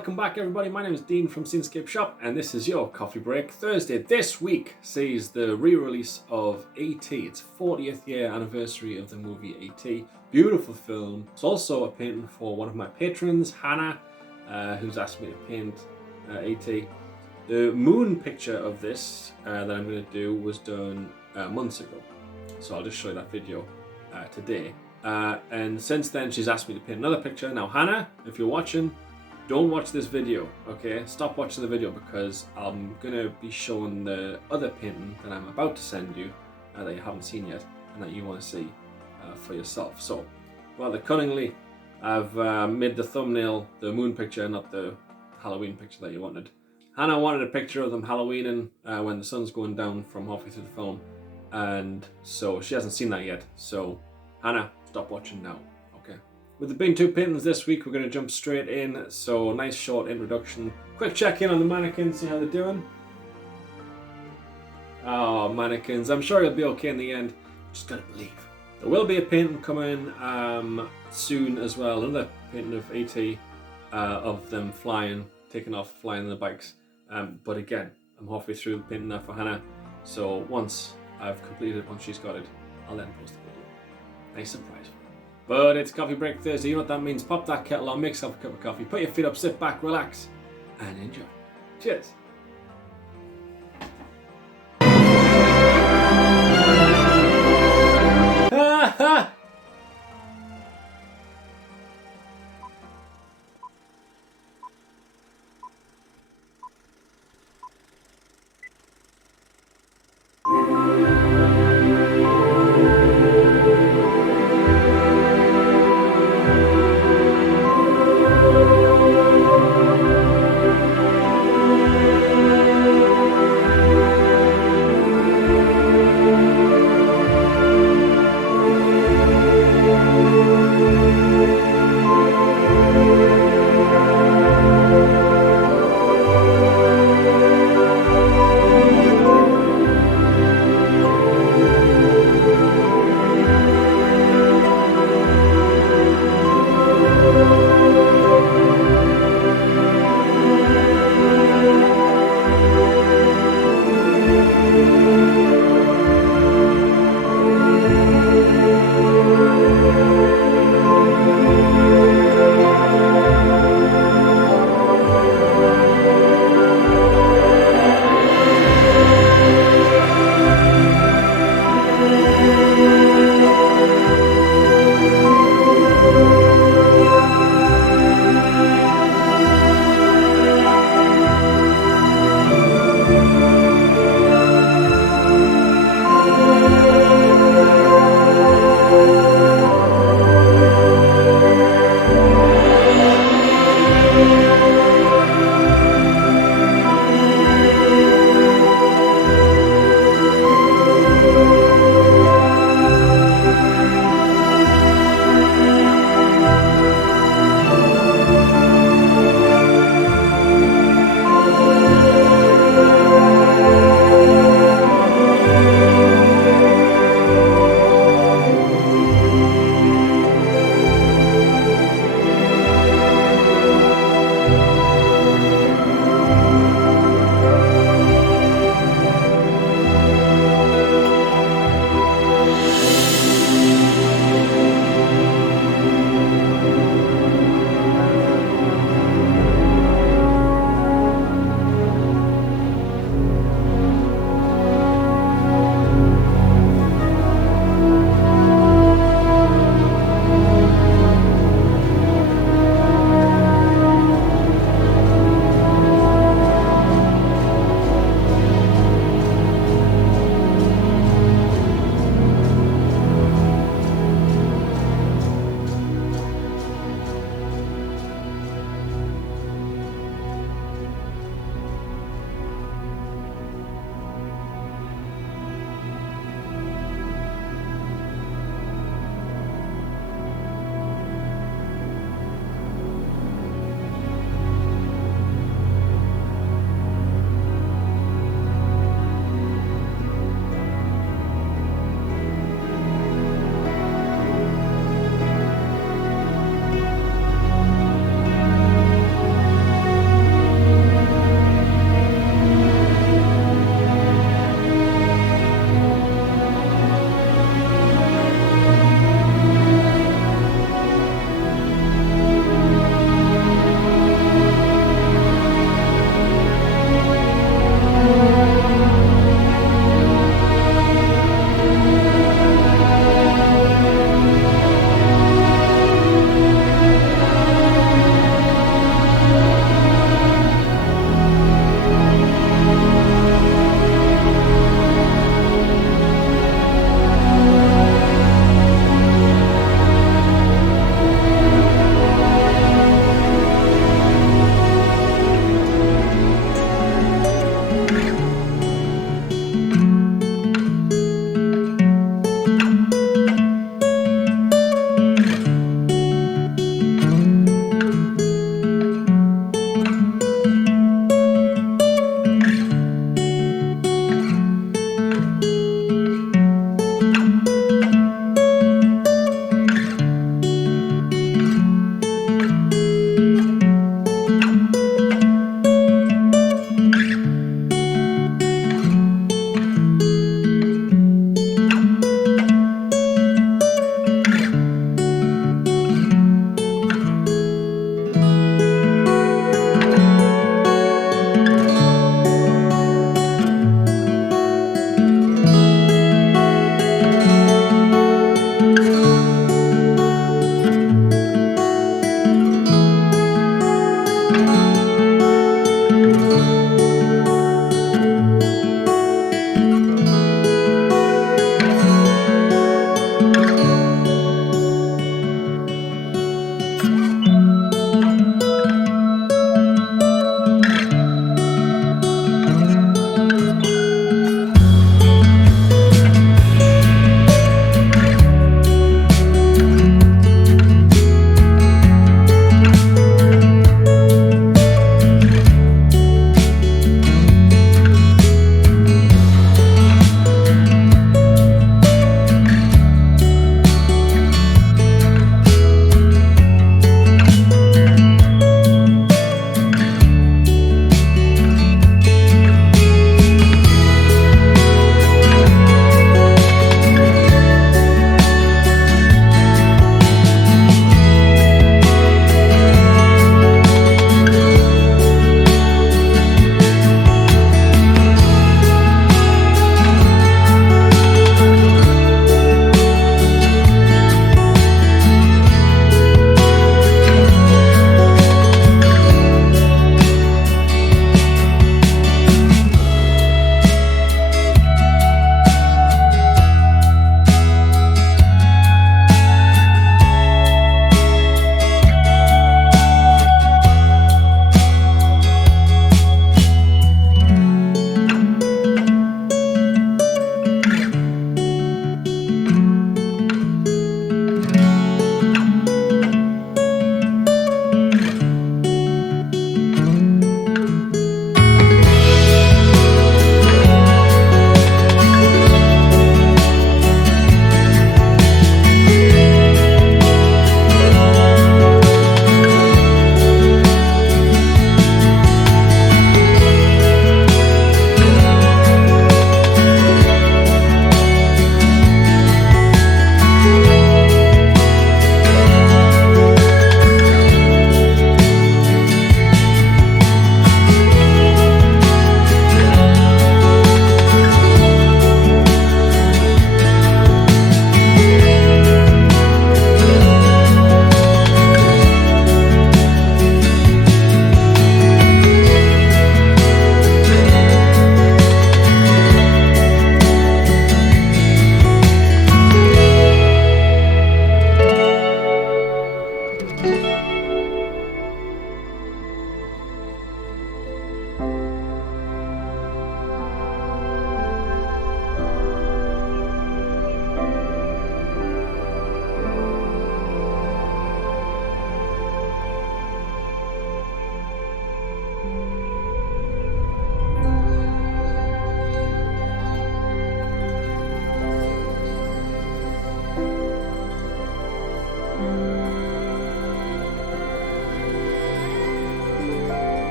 welcome back everybody. My name is Dean from Scenescapeshop and this is your Coffee Break Thursday. This week sees the re-release of E.T. It's 40th year anniversary of the movie E.T. Beautiful film. It's also a painting for one of my patrons, Hannah, who's asked me to paint E.T. The moon picture of this that I'm going to do was done months ago. So I'll just show you that video today. And since then she's asked me to paint another picture. Now Hannah, if you're watching, don't watch this video, okay? Stop watching the video because I'm gonna be showing the other painting that I'm about to send you that you haven't seen yet and that you want to see for yourself. So, rather cunningly, I've made the thumbnail the moon picture, not the Halloween picture that you wanted. Hannah wanted a picture of them Halloweening when the sun's going down from halfway through the film, and so she hasn't seen that yet. So, Hannah, stop watching now. With there being two paintings this week, we're going to jump straight in. So, nice short introduction. Quick check in on the mannequins, see how they're doing. Oh, mannequins. I'm sure you'll be okay in the end. Just gotta believe. There will be a painting coming soon as well. Another painting of E.T. Of them flying, taking off, flying on the bikes. But again, I'm halfway through the painting now for Hannah. So, once I've completed it, once she's got it, I'll then post the video. Nice surprise. But it's Coffee Break Thursday, you know what that means. Pop that kettle on, make yourself a cup of coffee, put your feet up, sit back, relax, and enjoy. Cheers.